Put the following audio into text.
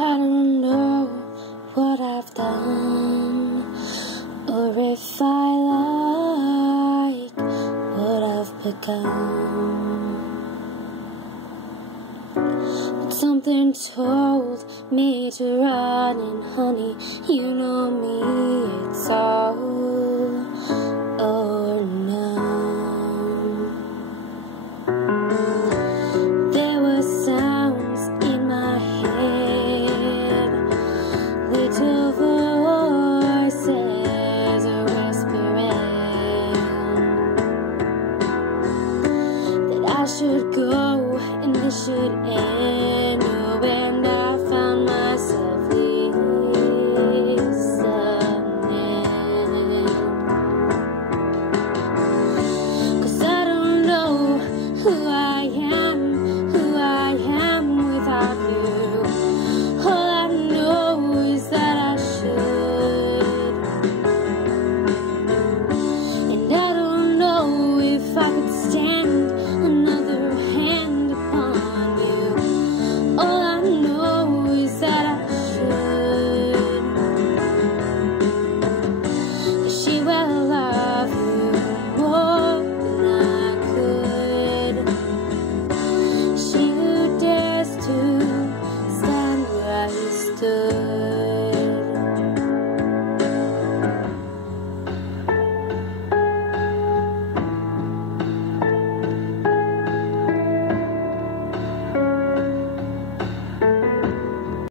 I don't know what I've done, or if I like what I've become. But something told me to run, and honey, you know me, it's all or none. There were sounds in my head, little voices whispering that I should go and this should end. Oh, and I found myself listening, 'cause I don't know who I am without you. All I know is that I should, and I don't know if I could stand